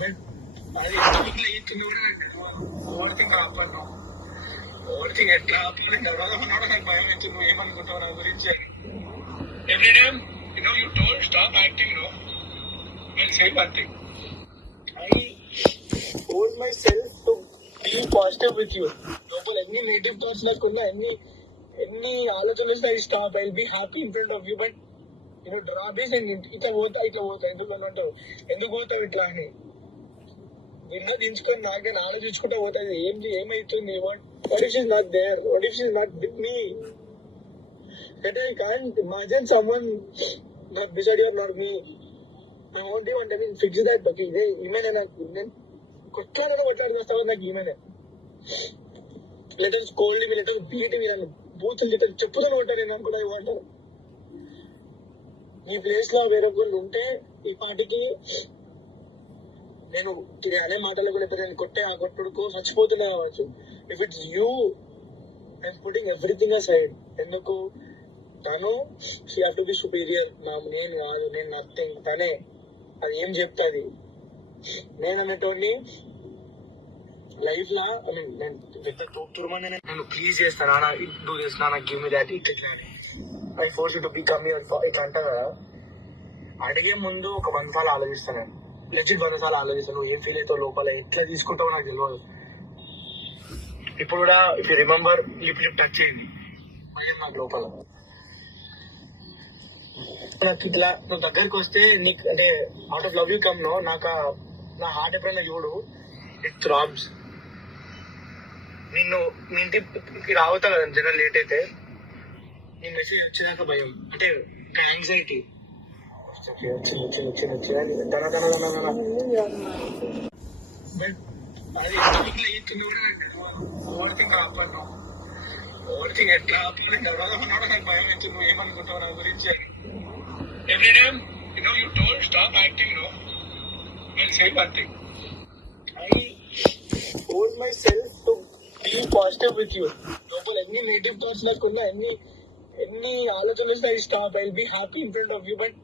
But అది ఎందుకు ఇట్లా అవుతుంది కూడా ఓవర్ థింక్ ఆపను. ఓవర్ థింక్ ఎట్లా ఆపలేదు తర్వాత ఉన్నాడు నాకు భయం అవుతుంది. నువ్వు ఏమనుకుంటావు నా గురించి? Every time you told stop acting no will say one thing. I told myself to be positive with you. లోపల ఎన్ని నెగిటివ్ థాట్స్ నాకు ఉన్నా, ఎన్ని ఆలోచనలు వస్తే I stop. I be happy in front of you. But డ్రాబేస్ ఇట్లా పోతా ఎందుకు అన్నట్టు ఎందుకు పోతావు ఇట్లా అని నిన్న దించుకొని నాకైనా ఆలోచించుకుంటా పోతుంది. ఏమైతుంది? What if she's not there? What if she's not with me? That I can't imagine someone not beside your not me. I want you అంటే ఫిక్స్ దట్. బట్ ఈమెనే నాకు నేను కొట్లాడికి వస్తావు నాకు ఈమెనే. Letters cold me, letters beat me, నన్ను బూతులు తిట్టారు, చెప్పుతాను ఉంటాను నేను అనుకున్నా. ఐ వాంట్ ఈ ప్లేస్ లో వేరొకళ్ళు ఉంటే ఈ పాటికి నేను అనే మాటలు కూడా నేను కొట్టే ఆ కొట్టుడుకు చచ్చిపోతున్నా కావచ్చు. If it's you I'm putting everything aside. ఎందుకు? తను she have to be superior. నేను కాదు, నేను నథింగ్. తనే అది ఏం చెప్తాది. నేను అనేటోని లైఫ్ లా నేను తుర్మని నేను ప్లీజ్ చేస్తాను, డూ చేస్తున్నా, గివ్ మీ దాట్ ఇట్లా అని. I force you to become your ఇట్లా అంటా కదా. అడిగే ముందు ఒక 100 సార్లు ఆలోచిస్తాను. నేను లెజిట్ 100 సార్లు ఆలోచిస్తాను. నువ్వు ఏం ఫీల్ అవుతావు లోపల, ఎట్లా తీసుకుంటావు నాకు తెలియదు. ఇప్పుడు కూడా if you remember lip touch చేయండి మళ్ళీ నాకు లోపల. నాకు ఇట్లా నువ్వు దగ్గరికి వస్తే నీకు అంటే out of love you come no, నాకు నా హార్ట్ ఎప్పుడైనా చూడు ఇట్ థ్రాబ్స్. నిన్ను మీ ఇంటికి రావుతా కదా జనరల్ లేట్ అయితే, నీ మెసేజ్ వచ్చేదాకా భయం, అంటే యాంగ్జైటీ. బట్ అది ఎందుకు ఇట్లా అవుతుంది కూడా ఓవర్ థింక్ ఆపను. ఓవర్ థింక్ ఎట్లా ఆపలేదు తర్వాత ఉన్నాడు నాకు భయం అవుతుంది. నువ్వు ఏమనుకుంటావు నా గురించి? Every time you told stop acting no will say one thing. I told myself to be positive with you. లోపల ఎన్ని నెగిటివ్ థాట్స్ నాకు ఉన్నా, ఎన్ని ఆలోచనలు వస్తే I stop. I be happy in front of you. But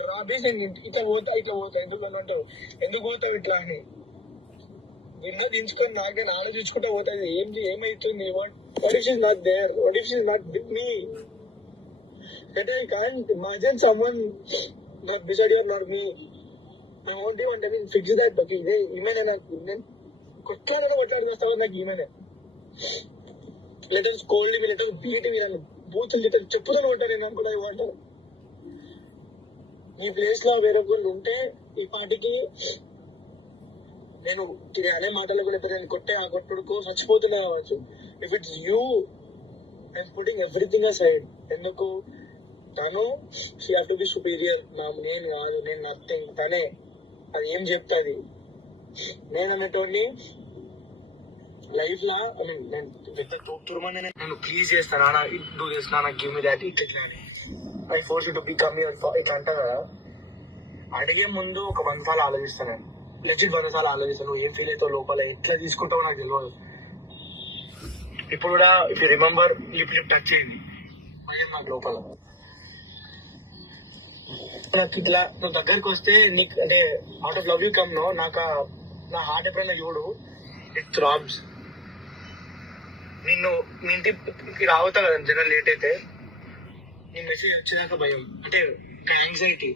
డ్రాబేస్ ఇట్లా పోతా ఎందుకు అన్నట్టు ఎందుకు పోతావు ఇట్లా అని నిన్న దించుకొని నాకైనా ఆలోచించుకుంటా పోతుంది. ఏమైతుంది? What if she's not there? What if she's not with me? That I can't imagine someone not beside your not me. I want you అంటే ఫిక్స్ దట్. బట్ ఈమెనే నాకు నేను కొట్లాడికి వస్తావు నాకు ఈమెనే. Letters cold me, letters beat me, నన్ను బూతులు తిట్టారు, చెప్పుతాను ఉంటాను నేను అనుకున్నా. ఐ వాంట్ ఈ ప్లేస్ లో వేరొకళ్ళు ఉంటే ఈ పాటికి నేను అనే మాటలు కూడా నేను కొట్టే ఆ కొట్టుడుకు చచ్చిపోతున్నా కావచ్చు. If it's you I'm putting everything aside. ఎందుకు? తను she have to be superior. నేను కాదు, నేను నథింగ్. తనే అది ఏం చెప్తాది. నేను అనేటోని లైఫ్ లా నేను తుర్మని నేను ప్లీజ్ చేస్తాను, డూ చేస్తున్నా, గివ్ మీ దాట్ ఇట్లా అని. I force you to become your ఇట్లా అంటా కదా. అడిగే ముందు ఒక 100 సార్లు ఆలోచిస్తాను. నేను లెజిట్ 100 సార్లు ఆలోచిస్తాను. నువ్వు ఏం ఫీల్ అవుతావు లోపల, ఎట్లా తీసుకుంటావు నాకు తెలియదు. ఇప్పుడు కూడా if you remember lip touch చేయండి మళ్ళీ నాకు లోపల. నాకు ఇట్లా నువ్వు దగ్గరికి వస్తే నీకు అంటే out of love you come no, నాకు నా హార్ట్ ఎప్పుడైనా చూడు ఇట్ థ్రాబ్స్. నిన్ను మీ ఇంటికి రావుతా కదా జనరల్ లేట్ అయితే, నీ మెసేజ్ వచ్చేదాకా భయం, అంటే యాంగ్జైటీ.